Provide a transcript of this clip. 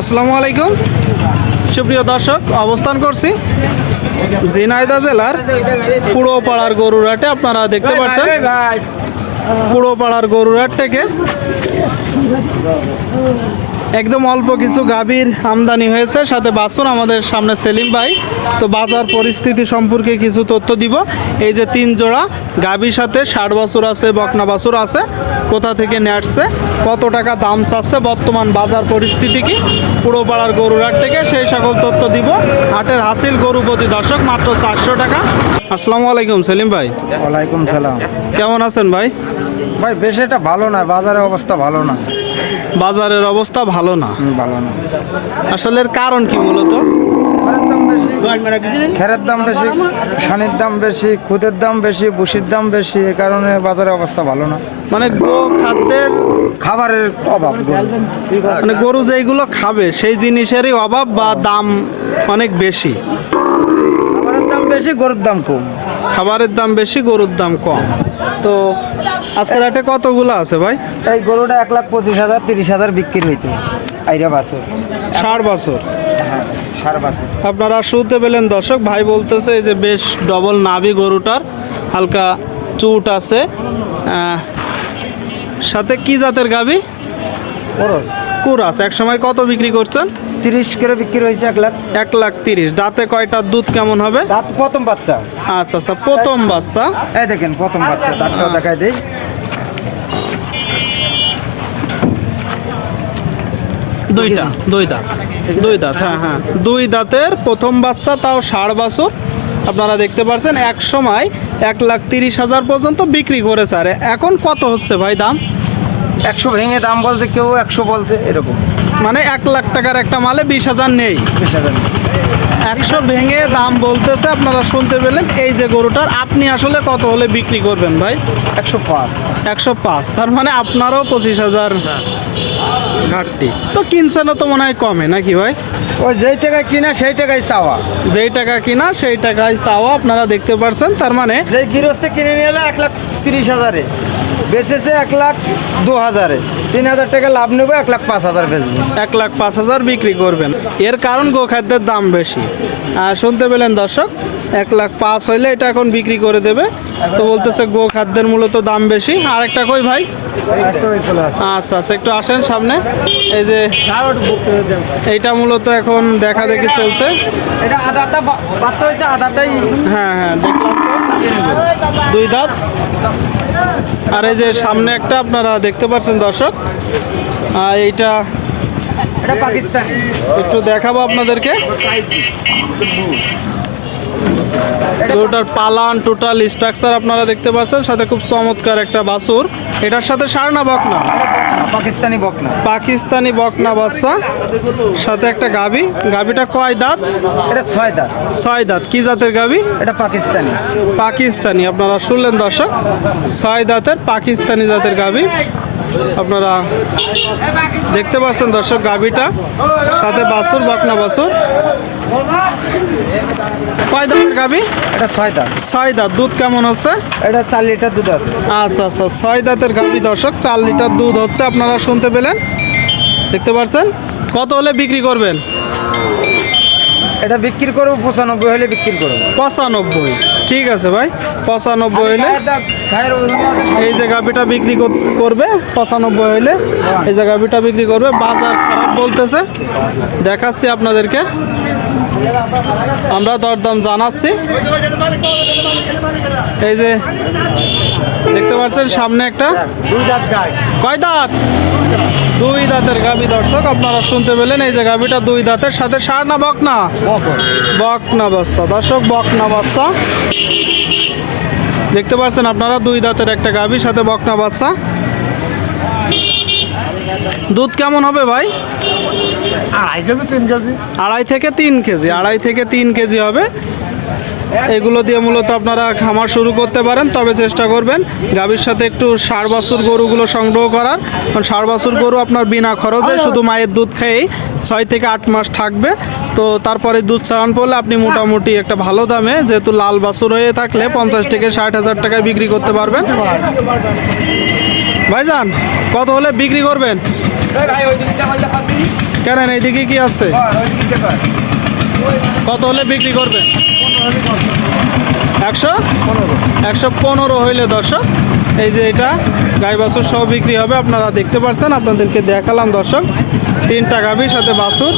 আসসালামু আলাইকুম। সুপ্রিয় দর্শক অবস্থান করছি জিনায়দা জেলার পুরোপাড়ার গরুরহাটে। আপনারা দেখতে পাচ্ছেন পুরোপাড়ার গরুরহাট থেকে একদম অল্প কিছু গাভীর আমদানি হয়েছে সাথে বাসুন আমাদের সামনে সেলিম ভাই। তো বাজার পরিস্থিতি সম্পর্কে কিছু তথ্য দিব। এই যে তিন জোড়া গাভীর সাথে ষাট বাছুর আছে বকনা বাছুর আছে। কোথা থেকে নেটছে কত টাকা দাম চাচ্ছে বর্তমান বাজার পরিস্থিতি কি পুরো পাড়ার গরুর হাট থেকে সেই সকল তথ্য দিব। হাটের হাসিল গরু প্রতি দর্শক মাত্র চারশো টাকা। আসসালামু আলাইকুম সেলিম ভাই। ওয়ালাইকুম সালাম। কেমন আছেন ভাই? ভাই বেশ এটা ভালো না বাজারের অবস্থা ভালো না। বাজারের অবস্থা ভালো না। ভালো না। আসলে এর কারণ কি মূলত? খড়ের দাম বেশি খেরের দাম বেশি সানির দাম বেশি খুদের দাম বেশি বুসির দাম বেশি এই কারণে বাজারের অবস্থা ভালো না। মানে গো খাদ্যের খাবারের অভাব মানে গরু যেইগুলো খাবে সেই জিনিসেরই অভাব বা দাম অনেক বেশি। খাবারের দাম বেশি গরুর দাম কম। খাবারের দাম বেশি গরুর দাম কম। তো আজকের হাটে কতগুলো আছে ভাই? এই গরুটা এক লাখ পঁচিশ হাজার তিরিশ হাজার বিক্রি হইতো আইরা বাছর। ষাট বছর? আপনারা শুনতে পেলেন দর্শক ভাই বলতেছে এই যে বেশ ডবল নাভি গরুটার হালকা চুট আছে। সাথে কি জাতের গাবি খরচ কুরাস। এক সময় কত বিক্রি করছেন? তিরিশ করে বিক্রি হয়েছে এক লাখ। এক লাখ তিরিশ। দাঁতে কয়টা দুধ কেমন হবে? রাত প্রথম বাচ্চা। আচ্ছা আচ্ছা প্রথম বাচ্চা। এই দেখেন প্রথম বাচ্চা তারটাও দেখাই দেই। দুইটা দুই দাঁত দুই দাঁত হ্যাঁ হ্যাঁ। দুই দাঁতের প্রথম বাচ্চা তাও ষাড় বাছর। আপনারা দেখতে পাচ্ছেন এক সময় এক লাখ তিরিশ হাজার পর্যন্ত বিক্রি করেছে। আর এখন কত হচ্ছে ভাই দাম? একশো ভেঙে দাম বলছে কেউ একশো বলছে এরকম। মানে এক লাখ টাকার একটা মালে বিশ হাজার নেই। বিশ হাজার একশো ভেঙে দাম বলতেছে আপনারা শুনতে পেলেন এই যে গরুটার আপনি আসলে কত হলে বিক্রি করবেন ভাই? একশো পাঁচ। একশো পাঁচ তার মানে আপনারও পঁচিশ হাজার ঘাটতি। তো কিনছেনও তো মনে হয় কমে নাকি ভাই? ওই যেই টাকায় কিনা সেই টাকায় চাওয়া। যেই টাকা কিনা সেই টাকায় চাওয়া আপনারা দেখতে পারছেন তার মানে যেই গৃহস্থে কিনে নিয়ে এলো এক লাখ তিরিশ হাজারে। বেচেছে এক লাখ দু হাজারে। তিন হাজার টাকা লাভ নেব এক লাখ পাঁচ হাজার বেচবো। এক লাখ পাঁচ হাজার বিক্রি করবেন। এর কারণ গোখাদ্যের দাম বেশি। আর শুনতে পেলেন দর্শক এক লাখ পাঁচ হইলে এটা এখন বিক্রি করে দেবে। তো বলতেছে গো খাদ্যের মূলত দাম বেশি। আর একটা কই ভাই? আচ্ছা আচ্ছা একটু আসেন সামনে। এই যে এইটা মূলত এখন দেখা দেখি চলছে। হ্যাঁ হ্যাঁ দুই দাঁত। আর এই যে সামনে একটা আপনারা দেখতে পাচ্ছেন দর্শক। এইটা এটা পাকিস্তানি। একটু দেখাবো আপনাদেরকে। গরুটার পালান টোটাল স্ট্রাকচার আপনারা দেখতে পাচ্ছেন সাথে খুব চমৎকার একটা বাছুর এটার সাথে সার না বকনা। পাকিস্তানি বকনা। পাকিস্তানি বকনা বাচ্চা। সাথে একটা গাবি। গাবিটা কয় দাঁত? এটা ছয় দাঁত। ছয় দাঁত। কি জাতের গাবি? এটা পাকিস্তানি। পাকিস্তানি। আপনারা শুনলেন দর্শক ছয় দাঁতের পাকিস্তানি জাতের গাবি। আপনারা দেখতে পাচ্ছেন দর্শক গাভীটা সাথে বাসুর বাকনা বাসুর কয় দাঁতের গাবি এটা ছয় দাঁত। ছয় দাঁত। দুধ কেমন হচ্ছে? এটা চার লিটার দুধ আছে। আচ্ছা আচ্ছা ছয় দাঁতের গাবি দর্শক চার লিটার দুধ হচ্ছে আপনারা শুনতে পেলেন। দেখতে পাচ্ছেন? কত হলে বিক্রি করবেন? এটা বিক্রি করব পঁচানব্বই হলে বিক্রি করব। পঁচানব্বই। ঠিক আছে ভাই পঁচানব্বই হলে এই যে গাভিটা বিক্রি কর- করবে পঁচানব্বই হলে এই যে গাভিটা বিক্রি করবে বাজার খারাপ বলতেছে। দেখাচ্ছি আপনাদেরকে। আমরা দরদাম জানাচ্ছি। এই যে দেখতে পাচ্ছেন সামনে একটা। দুই কয় দাঁত? দুই দাঁতের গাভি দর্শক আপনারা শুনতে পেলেন এই যে গাভিটা দুই দাঁতের সাথে সার না বকনা বকনা বাচ্চা। দর্শক বকনা বাচ্চা। দেখতে পাচ্ছেন আপনারা দুই দাঁতের একটা গাভীর সাথে বকনা বাচ্চা। দুধ কেমন হবে ভাই? আড়াই কেজি তিন কেজি। আড়াই থেকে তিন কেজি আড়াই থেকে তিন কেজি হবে। এগুলো দিয়ে মূলত আপনারা খামার শুরু করতে পারেন, তবে চেষ্টা করবেন গাভীর সাথে একটু ষাড় বাছুর গরুগুলো সংগ্রহ করার। কারণ ষাড় বাছুর গরু আপনার বিনা খরচে শুধু মায়ের দুধ খেয়েই ছয় থেকে আট মাস থাকবে। তো তারপরে দুধ চালান পড়লে আপনি মোটামুটি একটা ভালো দামে, যেহেতু লাল বাছুর হয়ে থাকলে পঞ্চাশ থেকে ষাট হাজার টাকায় বিক্রি করতে পারবেন। ভাইজান, কত হলে বিক্রি করবেন? কেন এইদিকে কি আছে? কত হলে বিক্রি করবে একশো? একশো পনেরো হইলে দর্শক, এই যে এটা গাই বাছুর সহ বিক্রি হবে। আপনারা দেখতে পাচ্ছেন আপনাদেরকে দেখালাম দর্শক, তিনটা গাভীর সাথে বাছুর।